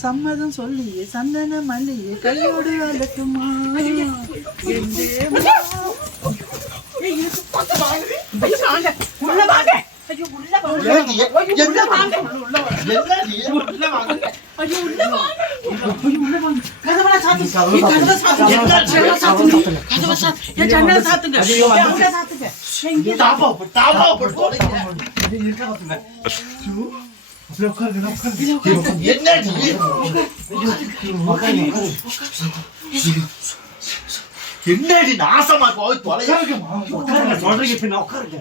சம்மதம் சொல்லியே சந்தன மல்லியே கையோடு அலட்டுமா? சாத்துங்க. என்னடி நாசமா போய் தொலையா சொல்றீங்க பின்ன உட்காருங்க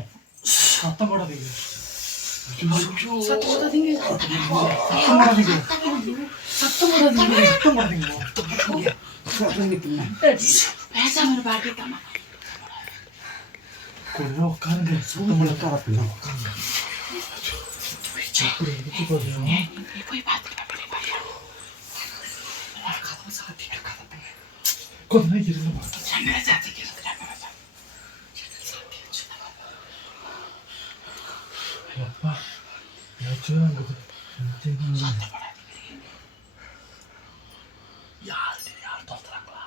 சத்தம் போடாதீங்க சத்தம் போடாதீங்க. சத்தம் போடாதீங்க சத்தம் போடாதீங்க சொல்றீங்க பின்ன பேசாம இரு பாட்டிட்டாமா. கொஞ்சம் உட்காருங்க சத்தம் போட உட்கார பின்ன உட்காருங்க அப்படி எதுக்கு போதும் நீ போய் பார்த்துட்டு வா, போய் பார்த்துட்டு வா. கதவை சாத்திட்டு கதவை கொஞ்ச நேரம் இருங்க ஜன்னலை சாத்திங்க. ஜன்னலை சாத்திங்க. அப்பா ஏதாச்சும் அங்கே யாரு யார் தோத்துறாங்களா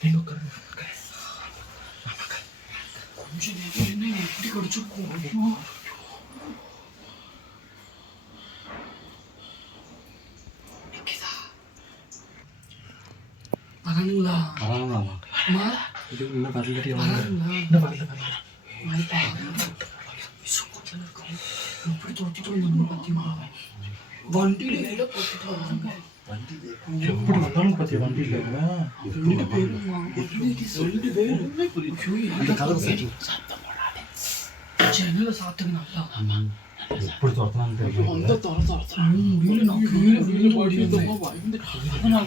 நீங்க உட்காருங்க கொஞ்ச நேரம் என்ன எப்படி கடிச்சிருக்கோம் வரானுங்களா அம்மா, இது இன்னும் வரலடி வரானுங்களா இன்னும் வரல வரல எப்படி தொட்டிட்டு வந்து பாத்தீங்களா வண்டியில கையில போட்டுட்டு வராங்க எப்படி வந்தாலும் பத்தி வண்டி இல்லைங்க ரெண்டு பேருமா ரெண்டு பேரும் அந்த கதவை சாத்தி ஜன்னல சாத்துங்க நல்லா எப்படி துரத்துனாங்க தெரியல அந்த தர தர முடியல நான் கீழே கீழே போயிட்டு பயந்து அதனால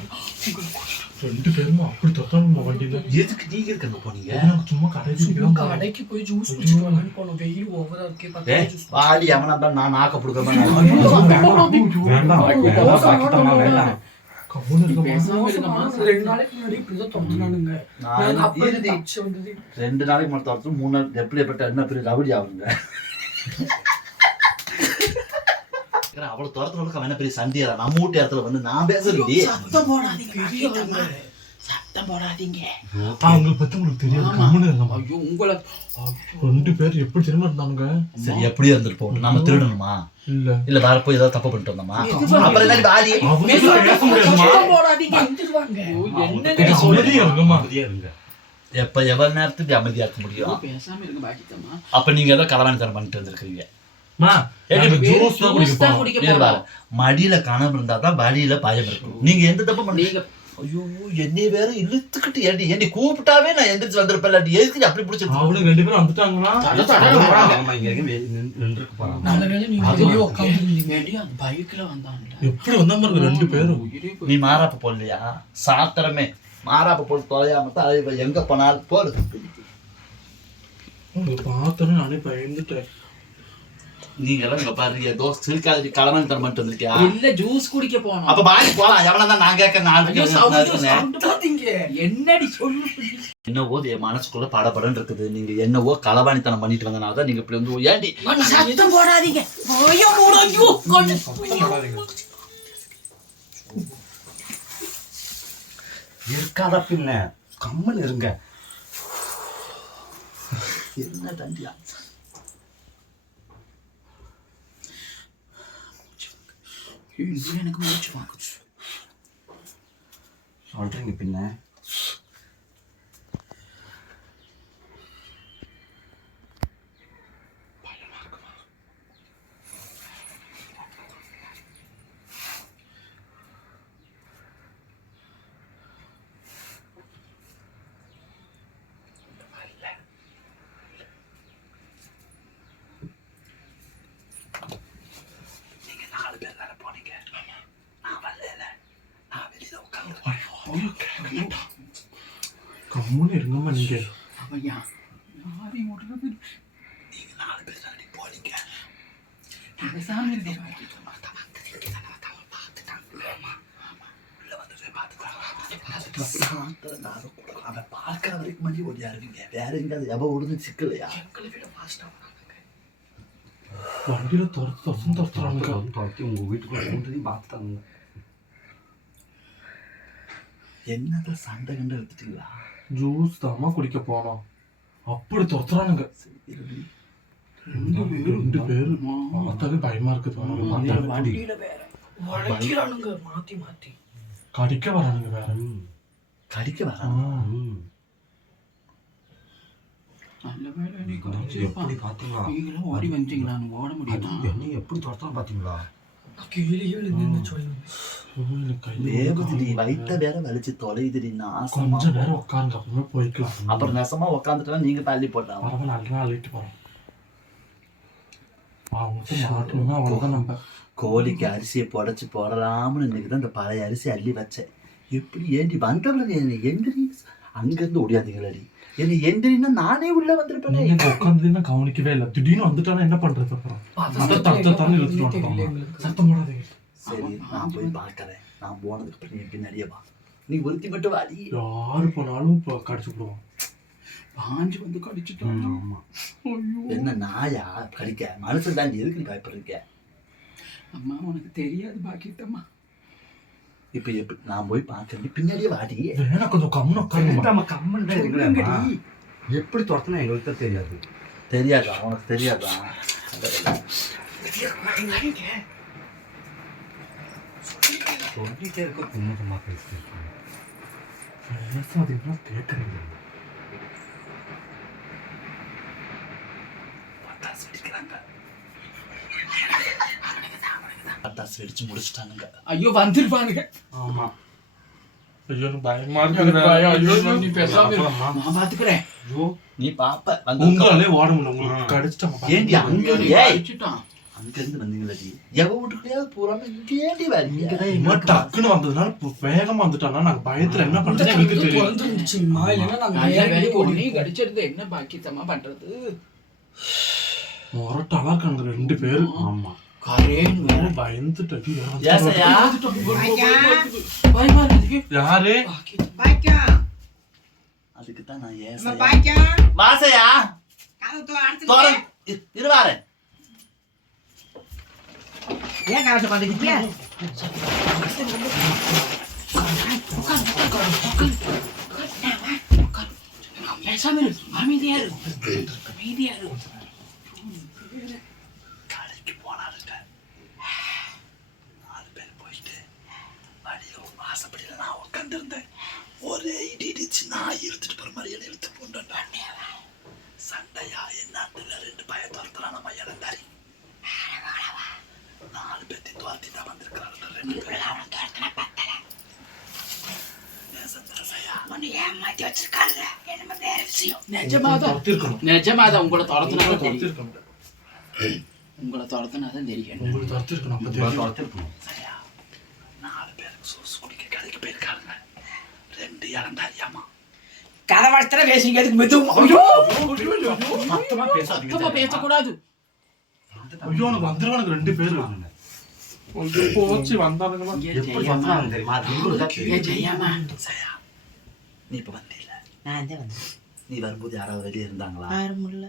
ரெண்டு பேரும் அப்படி துரத்தாங்க வண்டியில எதுக்கு நீங்க இருக்கு அங்க போனீங்க எனக்கு சும்மா கடைக்கு சும்மா கடைக்கு போய் ஜூஸ் குடிச்சிட்டு வரலாம்னு போனோம் வெயில் ஓவரா இருக்கே பார்த்தா ஜூஸ் வாடி அவனா தான் நான் நாக்க வேண்டாம் வேண்டாம் வேண்டாம் இருக்கமா ரெண்டு நாளைக்கு நாங்க மட்டும் மூணு நாள் எப்படிப்பட்ட என்ன பெரிய ரவுடி ஆகுங்க அவ்வளவு துரத்துறதுக்கு அவன் என்ன பெரிய சண்டியா நம்ம வீட்டு இடத்துல வந்து நான் பேசுறேன்டி. சத்தம் போடாதீங்க. சத்தம் போடாதீங்க. அவங்களுக்கு பத்தி உங்களுக்கு தெரியாது. ஐயோ உங்களை ரெண்டு பேர் எப்படி தெரியுமா இருந்தானுங்க? சரி எப்படி இருந்துட்டு போகணும் நம்ம திருடணுமா? இல்ல. இல்ல வேற போய் ஏதாவது தப்பு பண்ணிட்டு வந்தோமா? அப்புறம் போடாதீங்க அமைதியா இருங்கம்மா. எப்ப எவ்வளவு நேரத்துக்கு அமைதியா இருக்க முடியும்? பேசாம இருங்க பாக்கிட்டமா அப்ப நீங்க ஏதோ களவாணித்தனம் பண்ணிட்டு வந்திருக்கீங்க மடியில கனவு இருந்தா தான் வழியில பயம் இருக்கும். நீங்க எந்த தப்பு பண்ணீங்க நீங்க ஐயோ என்னைய வேற இழுத்துக்கிட்டு ஏண்டி? ஏண்டி கூப்பிட்டாவே நான் எந்திரிச்சு வந்திருப்பேன் இல்லாட்டி எதுக்கு நீ அப்படி பிடிச்சிருக்க? அவனுங்க ரெண்டு பேரும் வந்துட்டாங்கன்னா பைக்ல எப்படி வந்தா பாருங்க ரெண்டு பேரும்? நீ மாறாப்ப போடலையா? சாத்திரமே. மாறாப்ப போட்டு தொலையாம தான் எங்க போனாலும் போடு. பார்த்தோன்னு நானே பயந்துட்டேன். நீங்க எல்லாம் இங்க பாரு ஏதோ சிறுக்காதி களவாணித்தனம் பண்ணிட்டு வந்திருக்கியா? இல்ல ஜூஸ் குடிக்க போனோம். அப்ப பாடி போலாம். எவ்வளவு தான் நான் கேட்க பாத்தீங்க என்னடி சொல்லு? என்னவோ என் மனசுக்குள்ள படபடன்னு இருக்குது. நீங்க என்னவோ களவாணித்தனம் பண்ணிட்டு வந்தனால தான் நீங்க இப்படி வந்து ஏண்டி? சத்தம் போடாதீங்க. இருக்காத பின்ன. கம்மன் இருங்க. என்ன தண்டியா? எனக்கு மூச்சு வாங்குச்சு சொல்கிறீங்க பின்ன நீங்க நாலு பேர் தானே போனீங்க நான் வரல நான் வெளியில உட்காந்து கம்முன்னு இருங்கம்மா நீங்க அவன் யாரி ஓடுறது நீங்க நாலு பேர் தானே போனீங்க வந்ததே பார்த்துக்கலாம் அவன் பார்க்கற வரைக்கும் மணி ஓடியா இருப்பீங்க வேற எங்கேயாவது எவ ஓடுன்னு சிக்கலையா எங்களை விட ஃபாஸ்டா வரானுங்க வண்டியில துரத்து துரத்து துரத்துறானுங்க துரத்தி உங்க வீட்டுக்குள்ள கொண்டு பார்த்துட்டாங்க என்னதான் சண்டை கண்டு எடுத்துட்டீங்களா ஜூஸ் தாமா குடிக்க போனோம். அப்படி துரத்துறானுங்க. ரெண்டு பேரு ரெண்டு பேரு பார்த்தாலே பயமா இருக்குது. மாத்தி மாத்தி. கடிக்க வரானுங்க வேற. கடிக்க ஆ, வரான் ம். நல்ல வேலை. நீ எப்படி பாத்தீங்களா? நீங்களும் ஓடி வந்துட்டீங்களா ஓட அது முடியுமா? என்ன எப்படி துரத்தான் பாத்தீங்களா? வயித்த வேற வலிச்சு தொலையுதுடி நாசமா கொஞ்ச நேரம் உட்காருங்க அப்புறமே போய்க்கலாம் அப்புறம் நெசமா உக்காந்துட்டா நீங்க தள்ளி போட்டாங்க பரவாயில்ல நல்ல நாள் அழிட்டு போறோம் மாட்டணும்னா நம்ம கோழிக்கு அரிசியை புடைச்சு போடலாம்னு இன்னைக்கு தான் இந்த பழைய அரிசி அள்ளி வச்சேன் எப்படி ஏண்டி வந்தவளுக்கு என்னை எந்திரி அங்கிருந்து ஓடியாதீங்களடி என்னை எந்திரின்னா நானே உள்ள வந்திருப்பேனே. நீங்க உட்காந்து கவனிக்கவே இல்லை. திடீர்னு வந்துட்டானா என்ன பண்றது அப்புறம்? அதை தடுத்து தண்ணி இழுத்துட்டு சத்தம் போடாதீங்க சரி நான் போய் பார்க்கறேன். நான் போனதுக்கு அப்புறம் நீ பின்னாடியே வா. நீ ஒருத்தி மட்டும் வாடி யாரு போனாலும் இப்போ கடிச்சு விடுவோம் பாஞ்சு வந்து கடிச்சிட்டோம். ஆமா. என்ன நாயா? கடிக்க. மனுஷன் தாண்டி எதுக்கு நீ பயப்படுறீங்க? அம்மா உனக்கு தெரியாது பாக்கிட்டம்மா இப்ப எப்படி நான் போய் பார்க்கறேன். பின்னாடியே வாடி. வேணா கொஞ்சம் கம்முன்னு உட்காருங்க நம்ம கம்மன் தான் இருக்கலாமா எப்படி துரத்துனா எங்களுக்கு தான் தெரியாது. தெரியாதா? உனக்கு தெரியாதா? சொல்லிட்டே இருக்க பேசிட்டு பேசாதீங்கன்னா கேட்குறீங்க பட்டாசு வெடிக்கிறாங்க. பட்டாசு வெடிச்சு முடிச்சிட்டானுங்க. ஐயோ வந்துருப்பாங்க ஆமா. ஐயோ எனக்கு பயமா இருக்கு நீ பேசாம இரு. நான் பாத்துக்கிறேன். ஐயோ. நீ பாப்ப. உங்களாலே ஓட முடியல. உங்களுக்கு ஏண்டி அங்க கடிச்சிட்டான் அங்க இருந்து வந்தீங்களடி எவ வீட்டுக்குள்ளேயாவது பூராம இங்க ஏண்டி வரீங்க இவன் டக்குன்னு வந்ததுனால வேகமா வந்துட்டானா? நாங்க பயத்துல என்ன பண்றது? எங்களுக்கு தெரியும் என்ன பாக்கித்தம்மா பண்றது? முரட்டாலாம் இருக்காங்க ரெண்டு பேரு. ஆமா. யாரு பாக்கித்தம்மா. அதுக்கு தான் நான் தோற இருவாரு ஏன் பேசாம இரு அமைதியா இரு அமைதியா இரு கடைக்கு போனாருங்க நாலு பேர் போயிட்டு வழியில ஒரு வாசப்படியில நான் உட்காந்துருந்தேன் ஒரே இடி இடிச்சு நான் இழுத்துட்டு போற மாதிரி என்னை இழுத்து போண்டா சண்டையா என்னத்துல ரெண்டு பய துரத்துறான் நம்ம இளந்தாரி. நாலு பேர்த்தி துரத்தி தான் வந்திருக்கிறாரு ரெண்டு பேரும். ஏன் சந்திரசையா உன்னை ஏமாத்தி வச்சிருக்காங்க என்ன வேற விஷயம். நிஜமாதான் நிஜமாதான் உங்களை துரத்துனாதான் தெரியும். உங்களை தெரியும். உங்களுக்கு துரத்திருக்கணும். அப்ப உங்களை தெரியும். துரத்திருக்கணும். சரியா நாலு பேருக்கு சோசு குடிக்க கடைக்கு போயிருக்காங்க ரெண்டு இளந்தாரியாமா கதை வளர்த்துல பேசுறீங்க அதுக்கு மெதுவும் ஐயோ சத்தமா பேசாதீங்க பேசக்கூடாது ஐயோ உனக்கு வந்துருவானுங்க ரெண்டு பேரு ஐயோ போச்சு வந்தானுங்களா எப்படி. துரத்துனாங்க தெரியுமா. சரியா நீ இப்ப வந்தீல நான் தான் வந்தேன் நீ வரும்போது யாராவது வெளியே இருந்தாங்களா ஆறு முடியல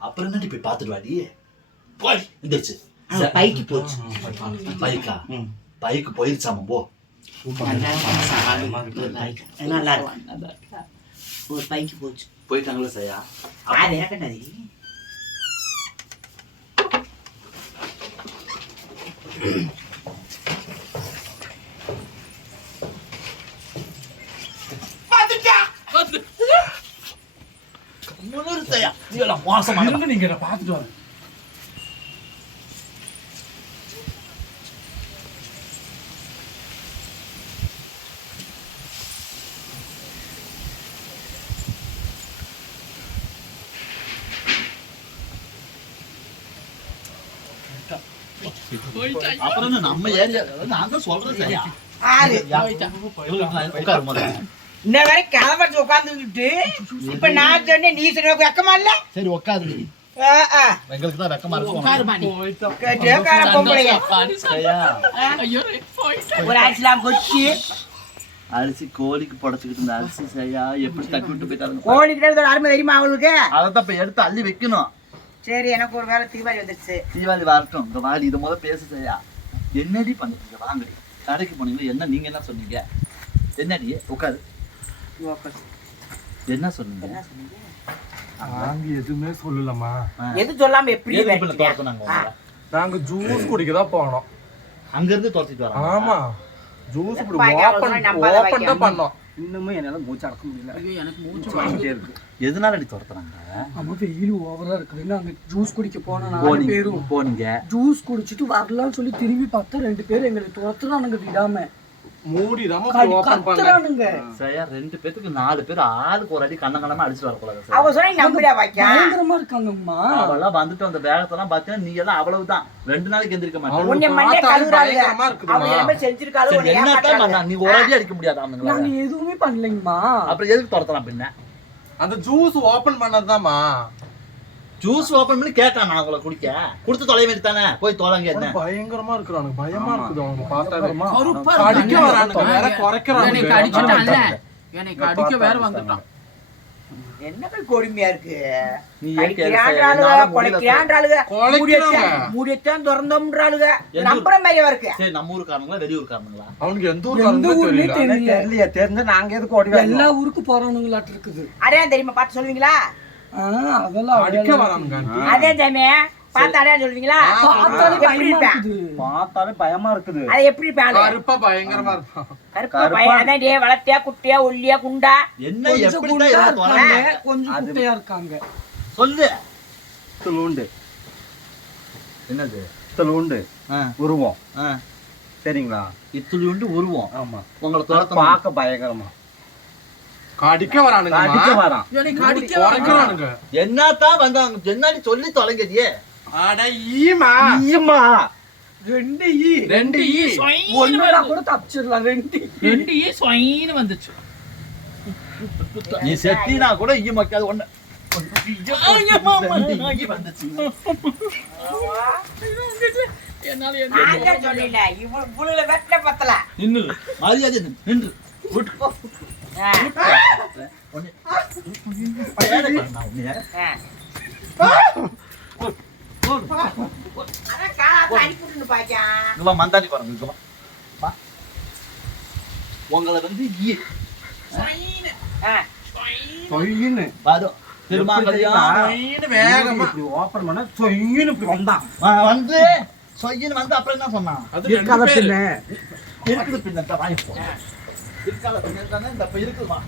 அப்புறம் தான் போய் பார்த்துட்டு வாடி போய் எந்திரிச்சு பைக்கு போச்சு பைக்கா ம். பைக்கு போயிருச்சாமா போ நல்லா இருக்கு. நல்லா இருக்கு. ஒரு பைக்கு போச்சு போயிட்டாங்களா சரியா அது என்ன கண்டாது முன்னூறு சரியா நீங்க நான் பார்த்துட்டு வரேன் அப்புறம் நம்ம ஏரியா நான் தான் சொல்றேன் சரியா? இந்த வரை வச்சு உட்காந்துக்கிட்டு இப்ப நான் சொன்னேன் நீ சொன்ன வெக்கமா இல்ல? சரி ஆ. எங்களுக்கு தான் வெக்கமா. இருக்கும். ஒரு கொச்சி அரிசி கோழிக்கு புடச்சுக்கிட்டு இருந்த அரிசி சரியா? எப்படி தட்டி விட்டு போயிட்டாங்க கோழிக்கிட்ட அருமை தெரியுமா அவளுக்கு? அதை இப்ப எடுத்து அள்ளி வைக்கணும். சரி எனக்கு ஒரு வேலை தீபாவளி வந்துருச்சு. தீபாவளி வரட்டும். இந்த வாடி இதை முதல்ல பேச செய்யா என்னடி பண்ணுறீங்க வாங்கடி. கடைக்கு போனீங்களா? என்ன? நீங்க என்ன சொன்னீங்க? என்னடி? உட்காரு. என்ன சொன்னீங்க? நாங்க எதுவுமே சொல்லலம்மா. எது சொல்லாம எப்படி? நாங்க ஜூஸ் குடிக்க தான் போனோம். அங்க இருந்து துரத்திட்டு வராங்க. ஆமா. Juice open open. தான் பண்ணோம். இன்னமும் என்னால மூச்சு அடக்க முடியல. ஐயோ எனக்கு மூச்சு வாங்கிட்டே இருக்கு. எதனால அடி துரத்துறாங்க? நம்ம வெயில் ஓவரா இருக்குதுன்னு அங்க ஜூஸ் குடிக்க போன நாலு போனீங்க பேரும் போனீங்க. ஜூஸ் குடிச்சிட்டு வரலாம்னு சொல்லி திரும்பி பார்த்தா ரெண்டு பேரும் எங்களை துரத்துறானுங்க விடாம. மூடி கத்துறானுங்க. சரியா ரெண்டு பேத்துக்கு நாலு பேர் ஆளுக்கு ஒரு அடி கண்ண கண்ணமா அடிச்சுட்டு வரக்கூடாது சார். அவங்க சொன்னா நம்பிடா வைக்கா பயங்கரமா இருக்காங்கம்மா. அவெல்லாம் வந்துட்டு அந்த வேகத்தெல்லாம் பார்த்தீங்கன்னா நீ எல்லாம் அவ்வளவுதான். ரெண்டு நாளைக்கு எந்திரிக்க மாட்டேன். உன்னை மண்டே என்ன செஞ்சிருக்காளோ உன்னை. பண்ணா நீ ஒரு அடி அடிக்க முடியாது அவனுங்களா நாங்க எதுவுமே பண்ணலைங்கம்மா. அப்புறம் எதுக்கு துரத்தலாம் பின்ன? அந்த ஜூஸ் ஓபன் பண்ணதுதாம்மா. ஜூஸ் ஓபன் பண்ணி கேட்டான் நான் உங்களை குடிக்க. கொடுத்து தொலை வேண்டி தானே? போய் தொலைங்க என்ன பயங்கரமா இருக்கிறானுங்க பயமா இருக்குது கருப்பா கடிக்க இருக்காங்க. வரானுங்க வேற குறைக்கிறானுங்க கடிச்சிட்டான்ல. என்னை கடிக்க வேற வந்துட்டான். என்ன போய் கொடுமையா இருக்கு. மூடியத்தான். எந்த நம்புற மாதிரியா இருக்கு. சரி நம்ம ஊருக்காரங்களா வெளியூருக்காரங்களா அவனுக்கு எந்த எந்த ஊருக்கு ஊர்லயே தெரியல. தெரியல. தெரிஞ்சா நாங்க எதுக்கு ஓடி எல்லா ஊருக்கும் போறவனுங்களாட்டு இருக்குது அடையாளம் தெரியுமா பார்த்து சொல்லுவீங்களா? அதெல்லாம் அடிக்க அதே தாமே பார்த்து அடையாளம் சொல்லுவீங்களா? பார்த்தாலே எப்படி பயமா இருக்குது. அது எப்படி ஆளு? கருப்பா பயங்கரமா இருப்பான் கருப்பா பையன் அதான் டேய் வளர்த்தியா குட்டியா ஒல்லியா குண்டா? என்ன கொஞ்சம் எப்படி குண்டா தான் இருக்காங்க தொலைங்க கொஞ்சம் குட்டையா இருக்காங்க. சொல்லு. துளுண்டு என்னது? துளுண்டு ஆ, உருவம். சரிங்களா? இத்துளியுண்டு உருவம். ஆமா. உங்களை பார்க்க பயங்கரமா. கடிக்க வரானுங்க வரான் என்னை கடிக்க வரான். குறைக்கிறானுங்க என்னத்தான் வந்தாங்க? என்னடி சொல்லி தொலைங்கடியே. அட ஈமா ஐயம்மா ரெண்டு ஈ. ரெண்டு ஈ. ஒண்ணுடா. கூட தப்பிச்சிடலாம். ரெண்டு ஈ. ரெண்டு ஈ சொயின்னு வந்துச்சு. நீ செத்தினா கூட ஈ மக்காது. ஒண்ணு. என்னால நான் தான் சொல்லல இவ்வளவு வெட்ட பத்தல. நின்று மரியாதை நின்று. மந்தாணி பாருங்க. உங்களை வந்து வரும் வந்து. வந்து அப்புறம் என்ன சொன்னான்? இருக்காத இருக்கானே, இந்த இப்ப இருக்குதுமா.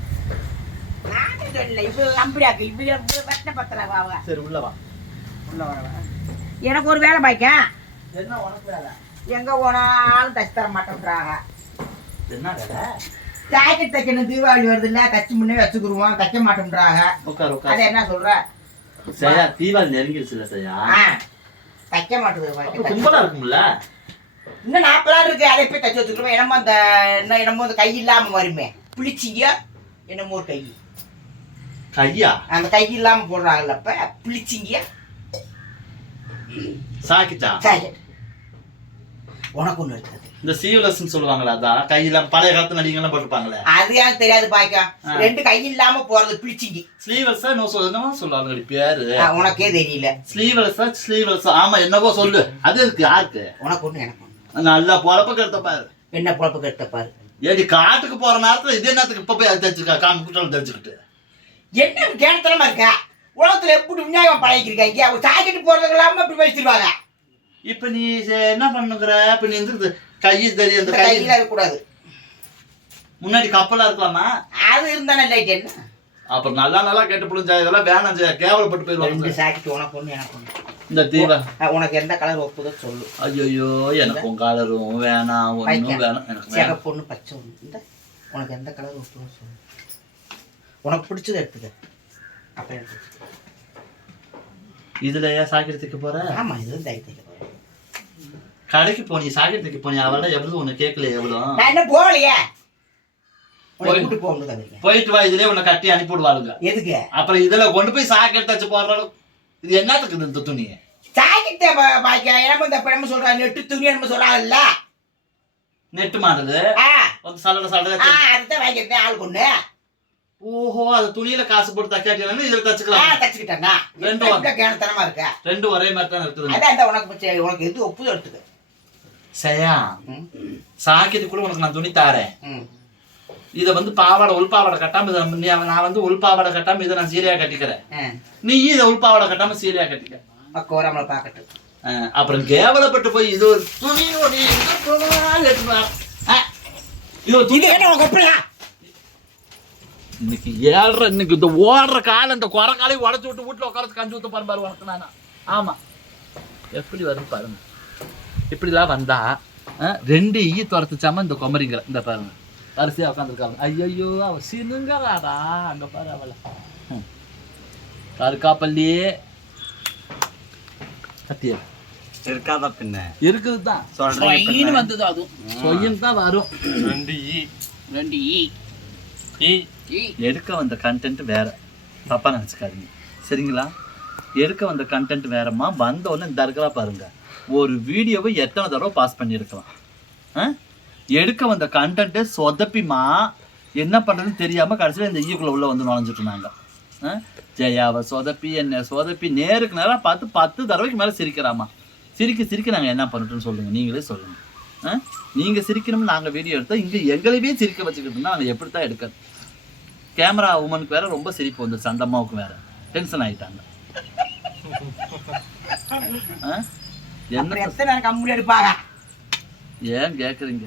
சரி உள்ள வா. எனக்கு ஒரு வேலை பாய்க்கா? என்ன உனக்கு வேலை? எங்க போனாலும் தச்சு தர மாட்டேன்றாங்க என்ன வேலை? ஜாக்கெட் தைக்கணும் தீபாவளி வருது இல்ல தச்சு முன்னே வச்சுக்கிருவோம் தைக்க மாட்டேன்றாங்க உட்கார் அதை உட்கார் என்ன சொல்ற? சரியா தீபாவளி நெருங்கிருச்சு இல்ல சரியா ஆ, தைக்க மாட்டேங்குது. கும்பலா இருக்கும்ல? இன்னும் நாற்பது நாள் இருக்கு. அதை போய் தச்சு வச்சுக்கிறோம் என்னமோ அந்த என்ன என்னமோ அந்த கை இல்லாம வருமே. புளிச்சிங்க. என்னமோ ஒரு கை. கையா? அந்த கை இல்லாம போடுறாங்கல்ல இப்ப புளிச்சிங்க. சாக்கிச்சா? ஜாக்கெட் உனக்கு ஒண்ணு இருக்குது இந்த சீவலஸ் சொல்லுவாங்களா அதான் கையில பழைய காலத்து நடிகங்கள்லாம் போட்டிருப்பாங்களே. அது எனக்கு தெரியாது பாய்க்கா ஆ. ரெண்டு கை இல்லாம போறது பிளிச்சிங்க. ஸ்லீவல்ஸா என்ன சொல்லுங்க சொல்லுவாங்க பேரு. உனக்கே தெரியல. ஸ்லீவல்ஸா ஸ்லீவல்ஸா ஆமா என்னவோ சொல்லு. அது இருக்கு யாருக்கு? உனக்கு ஒண்ணு எனக்கு நல்லா பொழப்ப கருத்த பாரு. என்ன குழப்பம் கெடுத்த பாரு ஏடி காட்டுக்கு போற நேரத்துல இது என்னத்துக்கு இப்ப போய் தச்சுக்கா காம குற்றம் தெரிஞ்சுக்கிட்டு. என்ன கேனத்தனமா இருக்க? உலகத்துல எப்படி விநாயகம் பழகிருக்காங்க அவங்க ஜாக்கெட் போடுறதுக்கு இல்லாம இப்படி வச்சிருவாங்க இப்ப நீ என்ன பண்ணுங்கிற? இப்ப நீ வந்து கை தெரியும் கை கையில இருக்கக்கூடாது. முன்னாடி கப்பலா இருக்கலாமா? அது இருந்தானே லைட் என்ன? அப்புறம் நல்லா நல்லா கெட்டு புளிஞ்சா இதெல்லாம் வேணாம் கேவலப்பட்டு ரெண்டு போயிருவாங்க ஜாக்கெட் உனக்கு ஒண்ணு எனக்கு ஒண்ணு. இந்த தீப. உனக்கு எந்த கலர் ஒப்புதோ சொல்லு. ஐயோ எனக்கு உன் காலரும் வேணாம் வைக்க. வேணாம் எனக்கு சிகப்பு பச்சை இந்த உனக்கு எந்த கலர் ஒப்புதோ சொல்லு. உனக்கு பிடிச்சதை எடுத்துக்க. அப்ப இதுல ஏன் சாக்கெட் தைக்க போற? ஆமா இது தை தைக்க போறேன். கடைக்கு போனி சாக்கெட் தைக்க போனி அவள எவ்வளவு உன்னை கேட்கல எவ்வளவு? நான் என்ன போகலையே? உன்னை போய். கூட்டு போகணும் போயிட்டு வா இதுலயே உன்னை கட்டி அனுப்பி விடுவாளுங்க எதுக்கு? அப்புறம் இதுல கொண்டு போய் சாக்கெட் தச்சு போடுறாலும் இது என்னத்துக்கு இந்த துணி ஜாக்கெட் பாய்க்க என்னமோ இந்த படமா சொல்றாங்க நெட்டு துணி என்னமோ சொல்றாங்கல்ல நெட்டு வந்து சலட சலட அதுதான் வாங்கியிருந்தேன் ஆள் கொண்டு. ஓஹோ அது துணியில காசு போட்டு தைக்காட்டினா இதுல தச்சுக்கலாம். தச்சுக்கிட்டேன்னா. ரெண்டு ரெண்டு. கேனத்தனமா இருக்க. ரெண்டும் ஒரே மாதிரி தான் இருக்குது அதான் இந்த உனக்கு உனக்கு எது ஒப்புதோ எடுத்துக்க சரியா ம். சாக்கியது கூட உனக்கு நான் துணி தாரேன். இதை வந்து பாவாடை உள்பாவாடை கட்டாம இதை நான் வந்து உள்பாவாடை கட்டாம இதை நான் சீலையா கட்டிக்கிறேன். நீ இதை உள்பாவாடை கட்டாம சீலையா கட்டிக்க? நம்மளை பார்க்கட்டும். அப்புறம் கேவலப்பட்டு போய் இது ஒரு துணியோடைய இது ஒரு துணி. இன்னைக்கு ஏழ்ற இன்னைக்கு இந்த ஓடுற காலம் இந்த குறை காலையும் உடச்சு விட்டு வீட்டுல உட்காந்து கஞ்சி ஊத்த பாரு பாரு உனக்கு நானா. ஆமா. எப்படி வருது பாருங்க. இப்படிலாம் வந்தா ரெண்டு ஈ துரத்துச்சாம இந்த குமரிங்கிற இந்த பாருங்க. வரிசையா உட்காந்துருக்காங்க ஐயோ அவ சினுங்கிறாடா. அங்க பாரு அவள. கருக்காப்பள்ளி கத்தியா. இருக்காதா பின்ன? இருக்குது தான் சொல்றேன். வந்தது அதுவும். சொய்யம் தான் வரும். ரெண்டு ஈ. ரெண்டு ஈ. எடுக்க வந்த கண்டென்ட் வேற. தப்பா நினச்சிக்காதீங்க. சரிங்களா? எடுக்க வந்த கண்டென்ட் வேறம்மா. வந்த உடனே இந்த இருக்கிறா பாருங்க. ஒரு வீடியோவை எத்தனை தடவை பாஸ் பண்ணியிருக்கலாம்? ஆ? எடுக்க வந்த கண்டென்ட்டை சொதப்பிமா என்ன பண்ணுறதுன்னு தெரியாமல் கடைசியில் இந்த ஈக்குள்ள உள்ள வந்து நுழைஞ்சிட்டு இருந்தாங்க? ஜெயாவை சொதப்பி என்ன சொதப்பி நேருக்கு நேராக பார்த்து பத்து தடவைக்கு மேலே சிரிக்கிறாமா சிரிக்க சிரிக்க நாங்கள் என்ன பண்ணட்டும்னு சொல்லுங்கள் நீங்களே சொல்லுங்கள் நீங்கள் சிரிக்கணும்னு நாங்கள் வீடியோ எடுத்தால் இங்கே எங்களையே சிரிக்க வச்சுக்கிட்டு இருந்தால் நாங்கள் எப்படி தான் எடுக்கிறது கேமரா உமனுக்கு வேற ரொம்ப சிரிப்பு வந்துருச்சு அந்த அம்மாவுக்கு வேற. டென்ஷன் ஆயிட்டாங்க. ஆ? என்ன அப்புறம் எத்தனை நேரம் கம்முனி எடுப்பாங்க ஏன் கேக்குறீங்க?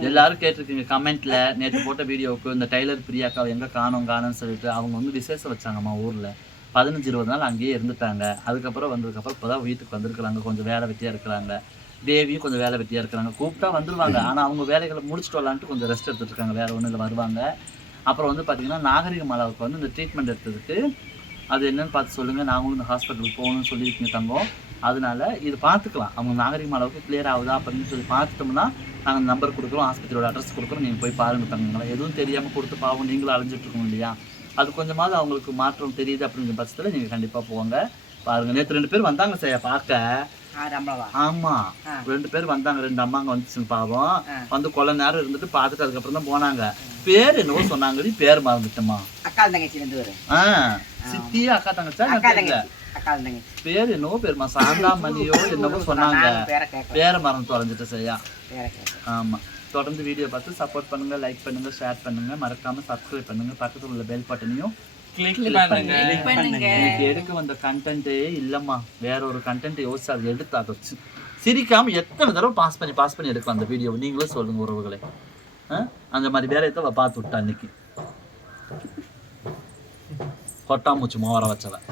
எல்லாரும் கேட்டிருக்கீங்க கமெண்ட்ல நேற்று போட்ட வீடியோவுக்கு இந்த டைலர் பிரியாக்கா எங்க காணோம் காணோம்னு சொல்லிட்டு அவங்க வந்து விசேஷம் வச்சாங்கம்மா ஊர்ல. பதினஞ்சு இருபது நாள் அங்கேயே இருந்துட்டாங்க. அதுக்கப்புறம் வந்ததுக்கப்புறம் இப்போதான் வீட்டுக்கு வந்திருக்கிறாங்க கொஞ்சம் வேலை வெட்டியா இருக்கிறாங்க. தேவியும் கொஞ்சம் வேலை வெட்டியா இருக்கிறாங்க. கூப்பிட்டா வந்துருவாங்க. ஆனா அவங்க வேலைகளை முடிச்சுட்டு வரலான்ட்டு கொஞ்சம் ரெஸ்ட் எடுத்துட்டு இருக்காங்க. வேற ஒன்றும் இல்லை வருவாங்க. அப்புறம் வந்து பார்த்தீங்கன்னா நாகரிக மாலாவுக்கு வந்து இந்த ட்ரீட்மெண்ட் எடுத்ததுக்கு அது என்னன்னு பார்த்து சொல்லுங்க. நாங்களும் இந்த ஹாஸ்பிட்டலுக்கு போகணும்னு சொல்லியிருக்கீங்க தங்கம். அதனால இது பார்த்துக்கலாம். அவங்க நாகரிகம் அளவுக்கு கிளியர் ஆகுதா அப்படின்னு சொல்லி பார்த்துட்டோம்னா நாங்கள் நம்பர் கொடுக்குறோம். ஆஸ்பத்திரியோட அட்ரஸ் கொடுக்குறோம். நீங்கள் போய் பாருங்க தங்கங்களா. எதுவும் தெரியாமல் கொடுத்து பாவம் நீங்களும் அலைஞ்சிட்டு இல்லையா? அது கொஞ்சமாவது அவங்களுக்கு மாற்றம் தெரியுது அப்படிங்கிற பட்சத்தில் நீங்கள் கண்டிப்பாக போங்க. பாருங்கள் நேற்று ரெண்டு பேர் வந்தாங்க சார். பார்க்க. ஆமா. ரெண்டு பேர் வந்தாங்க ரெண்டு அம்மாங்க வந்துச்சுங்க பாவம். வந்து கொள்ள நேரம் இருந்துட்டு பார்த்துட்டு அதுக்கப்புறம் தான் போனாங்க. பேர் என்னவோ சொன்னாங்கடி பேர் மறந்துட்டோமா அக்கா தங்கச்சி ரெண்டு பேரும் ஆ. சித்தியே அக்கா தங்கச்சா பேர் என்னவோ பேருமா சாந்தாமணியோ என்னவோ சொன்னாங்க. பேரை மறந்து தொலைஞ்சிட்டு சரியா? ஆமா. தொடர்ந்து வீடியோ பார்த்து சப்போர்ட் பண்ணுங்க லைக் பண்ணுங்க ஷேர் பண்ணுங்க. மறக்காம சப்ஸ்கிரைப் பண்ணுங்க. பக்கத்துல உள்ள பெல் பட்டனையும் கிளிக் பண்ணுங்க. பண்ணுங்க. இன்னைக்கு எடுக்க வந்த கண்டென்ட்டே இல்லம்மா. வேற ஒரு கண்டென்ட் யோசிச்சு அதை எடுத்து அதை வச்சு சிரிக்காம எத்தனை தடவை பாஸ் பண்ணி பாஸ் பண்ணி எடுக்கலாம் அந்த வீடியோ நீங்களே சொல்லுங்க உறவுகளே? அந்த மாதிரி வேலையை தான் அவ பார்த்து விட்டா அன்னைக்கு கொட்டாம்பூச்சி மோர வச்சவன்.